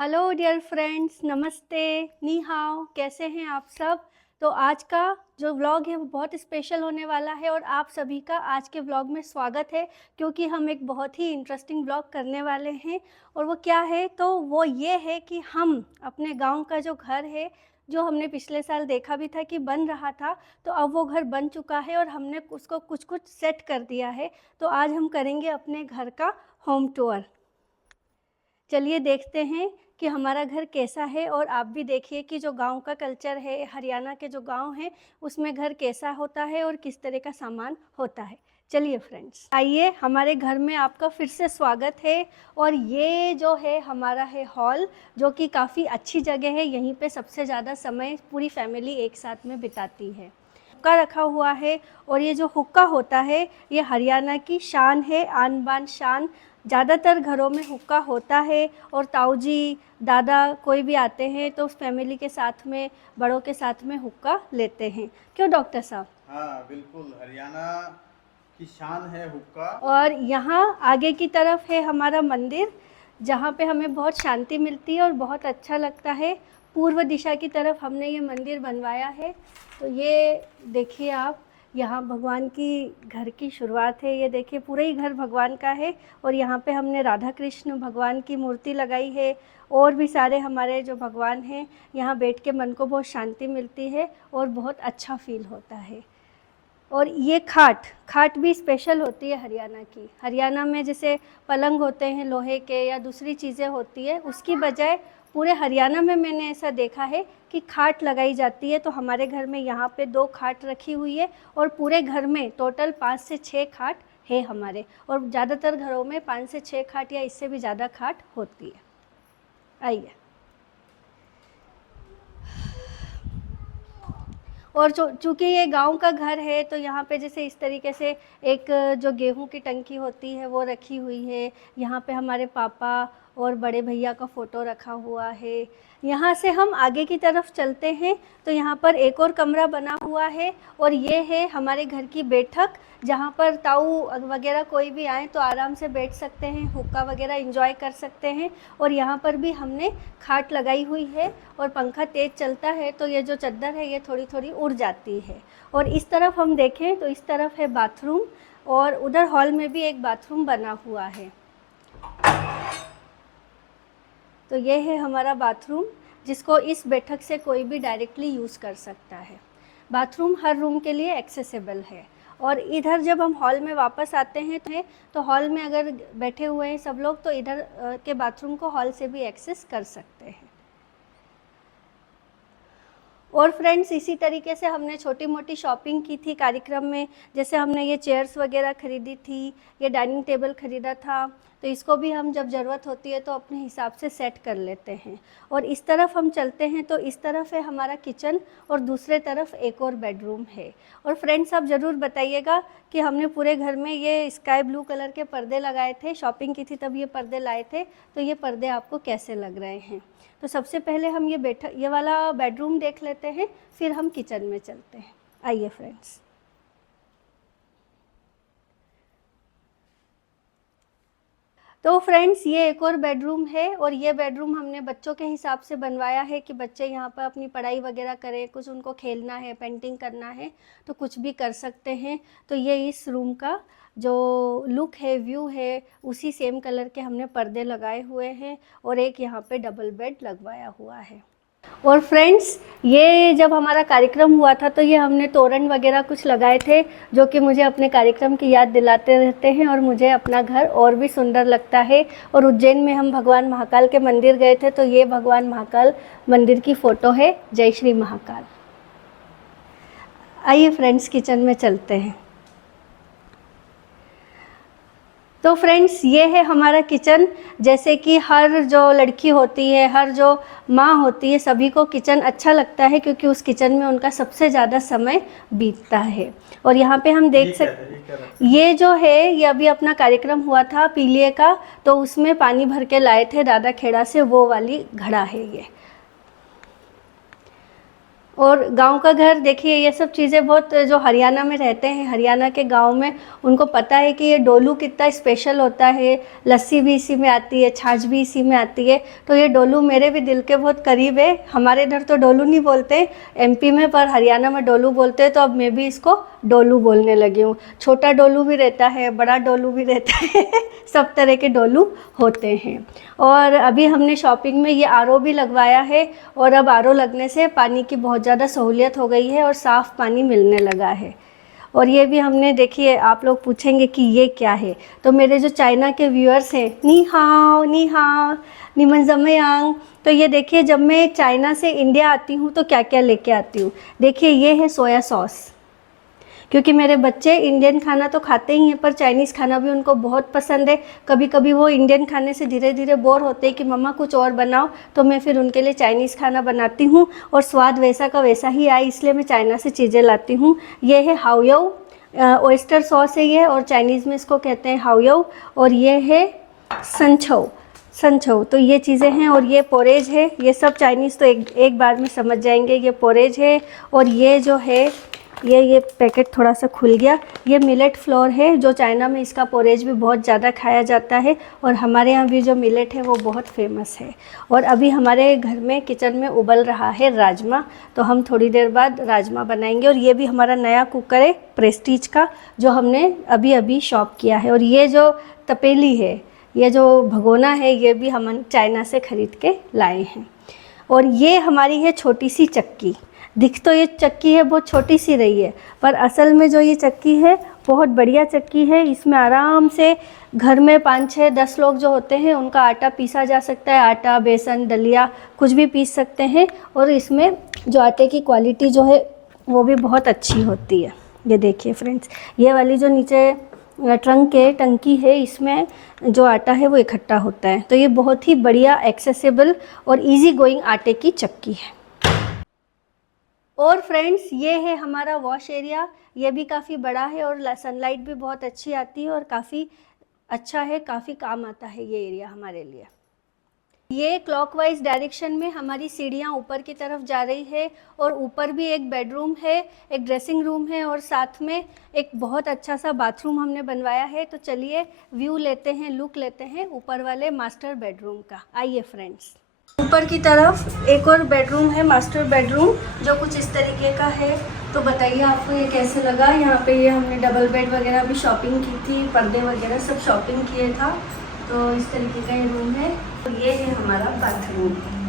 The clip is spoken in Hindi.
हेलो डियर फ्रेंड्स, नमस्ते, नी हाओ, कैसे हैं आप सब। तो आज का जो व्लॉग है वो बहुत स्पेशल होने वाला है और आप सभी का आज के व्लॉग में स्वागत है, क्योंकि हम एक बहुत ही इंटरेस्टिंग व्लॉग करने वाले हैं। और वो क्या है, तो वो ये है कि हम अपने गांव का जो घर है, जो हमने पिछले साल देखा भी था कि बन रहा था, तो अब वो घर बन चुका है और हमने उसको कुछ कुछ सेट कर दिया है। तो आज हम करेंगे अपने घर का होम टूर। चलिए देखते हैं कि हमारा घर कैसा है, और आप भी देखिए कि जो गांव का कल्चर है, हरियाणा के जो गांव हैं उसमें घर कैसा होता है और किस तरह का सामान होता है। चलिए फ्रेंड्स, आइए, हमारे घर में आपका फिर से स्वागत है। और ये जो है हमारा है हॉल, जो कि काफ़ी अच्छी जगह है। यहीं पे सबसे ज़्यादा समय पूरी फैमिली एक साथ में बिताती है। हुक्का रखा हुआ है, और ये जो हुक्का होता है ये हरियाणा की शान है, आन बान शान। ज़्यादातर घरों में हुक्का होता है, और ताऊ जी, दादा कोई भी आते हैं तो फैमिली के साथ में, बड़ों के साथ में हुक्का लेते हैं। क्यों डॉक्टर साहब? हाँ बिल्कुल, हरियाणा की शान है हुक्का। और यहाँ आगे की तरफ है हमारा मंदिर, जहाँ पे हमें बहुत शांति मिलती है और बहुत अच्छा लगता है। पूर्व दिशा की तरफ हमने ये मंदिर बनवाया है। तो ये देखिए आप, यहाँ भगवान की घर की शुरुआत है। ये देखिए पूरा ही घर भगवान का है, और यहाँ पे हमने राधा कृष्ण भगवान की मूर्ति लगाई है। और भी सारे हमारे जो भगवान हैं, यहाँ बैठ के मन को बहुत शांति मिलती है और बहुत अच्छा फील होता है। और ये खाट खाट भी स्पेशल होती है हरियाणा की। हरियाणा में जैसे पलंग होते हैं लोहे के या दूसरी चीज़ें होती है, उसकी बजाय पूरे हरियाणा में मैंने ऐसा देखा है कि खाट लगाई जाती है। तो हमारे घर में यहाँ पे 2 खाट रखी हुई है, और पूरे घर में टोटल 5 से 6 खाट है हमारे। और ज़्यादातर घरों में 5 से 6 खाट या इससे भी ज़्यादा खाट होती है। आइए। और चूँकि ये गांव का घर है, तो यहाँ पे जैसे इस तरीके से एक जो गेहूं की टंकी होती है वो रखी हुई है। यहाँ पे हमारे पापा और बड़े भैया का फ़ोटो रखा हुआ है। यहाँ से हम आगे की तरफ चलते हैं तो यहाँ पर एक और कमरा बना हुआ है, और ये है हमारे घर की बैठक, जहाँ पर ताऊ वगैरह कोई भी आए तो आराम से बैठ सकते हैं, हुक्का वगैरह एंजॉय कर सकते हैं। और यहाँ पर भी हमने खाट लगाई हुई है, और पंखा तेज़ चलता है तो ये जो चादर है ये थोड़ी थोड़ी उड़ जाती है। और इस तरफ हम देखें तो इस तरफ है बाथरूम, और उधर हॉल में भी एक बाथरूम बना हुआ है। तो ये है हमारा बाथरूम, जिसको इस बैठक से कोई भी डायरेक्टली यूज़ कर सकता है। बाथरूम हर रूम के लिए एक्सेसिबल है। और इधर जब हम हॉल में वापस आते हैं तो हॉल में अगर बैठे हुए हैं सब लोग, तो इधर के बाथरूम को हॉल से भी एक्सेस कर सकते हैं। और फ्रेंड्स, इसी तरीके से हमने छोटी मोटी शॉपिंग की थी कार्यक्रम में। जैसे हमने ये चेयर्स वगैरह ख़रीदी थी, ये डाइनिंग टेबल ख़रीदा था, तो इसको भी हम जब ज़रूरत होती है तो अपने हिसाब से सेट कर लेते हैं। और इस तरफ हम चलते हैं तो इस तरफ है हमारा किचन, और दूसरे तरफ एक और बेडरूम है। और फ्रेंड्स, आप ज़रूर बताइएगा कि हमने पूरे घर में ये स्काई ब्लू कलर के पर्दे लगाए थे, शॉपिंग की थी तब ये पर्दे लाए थे, तो ये पर्दे आपको कैसे लग रहे हैं। तो सबसे पहले हम ये वाला बेडरूम देख लेते हैं, फिर हम किचन में चलते हैं। आइए फ्रेंड्स। तो फ्रेंड्स, ये एक और बेडरूम है, और ये बेडरूम हमने बच्चों के हिसाब से बनवाया है कि बच्चे यहाँ पर अपनी पढ़ाई वगैरह करें, कुछ उनको खेलना है, पेंटिंग करना है तो कुछ भी कर सकते हैं। तो ये इस रूम का जो लुक है, व्यू है, उसी सेम कलर के हमने पर्दे लगाए हुए हैं, और एक यहाँ पे डबल बेड लगवाया हुआ है। और फ्रेंड्स, ये जब हमारा कार्यक्रम हुआ था तो ये हमने तोरण वगैरह कुछ लगाए थे, जो कि मुझे अपने कार्यक्रम की याद दिलाते रहते हैं, और मुझे अपना घर और भी सुंदर लगता है। और उज्जैन में हम भगवान महाकाल के मंदिर गए थे, तो ये भगवान महाकाल मंदिर की फ़ोटो है। जय श्री महाकाल। आइए फ्रेंड्स, किचन में चलते हैं। तो फ्रेंड्स, ये है हमारा किचन। जैसे कि हर जो लड़की होती है, हर जो माँ होती है, सभी को किचन अच्छा लगता है, क्योंकि उस किचन में उनका सबसे ज़्यादा समय बीतता है। और यहाँ पे हम देख सकते, ये जो है ये अभी अपना कार्यक्रम हुआ था पीलिए का, तो उसमें पानी भर के लाए थे दादा खेड़ा से, वो वाली घड़ा है ये। और गांव का घर देखिए, ये सब चीज़ें बहुत, जो हरियाणा में रहते हैं, हरियाणा के गांव में, उनको पता है कि ये डोलू कितना स्पेशल होता है। लस्सी भी इसी में आती है, छाछ भी इसी में आती है। तो ये डोलू मेरे भी दिल के बहुत करीब है। हमारे इधर तो डोलू नहीं बोलते एमपी में, पर हरियाणा में डोलू बोलते हैं, तो अब मैं भी इसको डोलू बोलने लगी हूँ। छोटा डोलू भी रहता है, बड़ा डोलू भी रहता है सब तरह के डोलू होते हैं। और अभी हमने शॉपिंग में ये आरओ भी लगवाया है, और अब आरओ लगने से पानी की बहुत ज़्यादा सहूलियत हो गई है और साफ़ पानी मिलने लगा है। और ये भी हमने, देखिए आप लोग पूछेंगे कि ये क्या है, तो मेरे जो चाइना के व्यूअर्स हैं, नी हाओ निमन जमयांग। तो ये देखिए, जब मैं चाइना से इंडिया आती हूँ तो क्या क्या लेके आती हूँ। देखिए ये है सोया सॉस, क्योंकि मेरे बच्चे इंडियन खाना तो खाते ही हैं, पर चाइनीज़ खाना भी उनको बहुत पसंद है। कभी कभी वो इंडियन खाने से धीरे धीरे बोर होते हैं कि मम्मा कुछ और बनाओ, तो मैं फिर उनके लिए चाइनीज़ खाना बनाती हूँ, और स्वाद वैसा का वैसा ही आए, इसलिए मैं चाइना से चीज़ें लाती हूँ। ये है हाओयौ, ऑयस्टर सॉस है ये, और चाइनीज़ में इसको कहते हैं हाओयौ। और ये है संछौ। तो ये चीज़ें हैं, और ये पोरेज है। ये सब चाइनीज़ तो एक बार में समझ जाएंगे। ये पोरेज है, और ये जो है ये पैकेट थोड़ा सा खुल गया। ये मिलेट फ्लोर है, जो चाइना में इसका पोरेज भी बहुत ज़्यादा खाया जाता है, और हमारे यहाँ भी जो मिलेट है वो बहुत फेमस है। और अभी हमारे घर में किचन में उबल रहा है राजमा, तो हम थोड़ी देर बाद राजमा बनाएंगे। और ये भी हमारा नया कुकर है प्रेस्टीज का, जो हमने अभी अभी शॉप किया है। और ये जो तपेली है, ये जो भगोना है, ये भी हम चाइना से ख़रीद के लाए हैं। और ये हमारी है छोटी सी चक्की। दिख तो ये चक्की है बहुत छोटी सी रही है, पर असल में जो ये चक्की है बहुत बढ़िया चक्की है। इसमें आराम से घर में 5, 6, 10 लोग जो होते हैं उनका आटा पीसा जा सकता है। आटा, बेसन, दलिया कुछ भी पीस सकते हैं। और इसमें जो आटे की क्वालिटी जो है वो भी बहुत अच्छी होती है। ये देखिए फ्रेंड्स, ये वाली जो नीचे टंकी है, इसमें जो आटा है वो इकट्ठा होता है। तो ये बहुत ही बढ़िया, एक्सेसिबल और इजी गोइंग आटे की चक्की है। और फ्रेंड्स, ये है हमारा वॉश एरिया। ये भी काफ़ी बड़ा है, और सनलाइट भी बहुत अच्छी आती है, और काफ़ी अच्छा है, काफ़ी काम आता है ये एरिया हमारे लिए। ये क्लॉकवाइज डायरेक्शन में हमारी सीढ़ियाँ ऊपर की तरफ जा रही है, और ऊपर भी एक बेडरूम है, एक ड्रेसिंग रूम है, और साथ में एक बहुत अच्छा सा बाथरूम हमने बनवाया है। तो चलिए व्यू लेते हैं, लुक लेते हैं ऊपर वाले मास्टर बेडरूम का। आइए फ्रेंड्स, ऊपर की तरफ एक और बेडरूम है, मास्टर बेडरूम, जो कुछ इस तरीके का है। तो बताइए आपको ये कैसे लगा। यहाँ पे ये हमने डबल बेड वगैरह भी शॉपिंग की थी, पर्दे वगैरह सब शॉपिंग किए था। तो इस तरीके का ये रूम है। और ये है हमारा बाथरूम।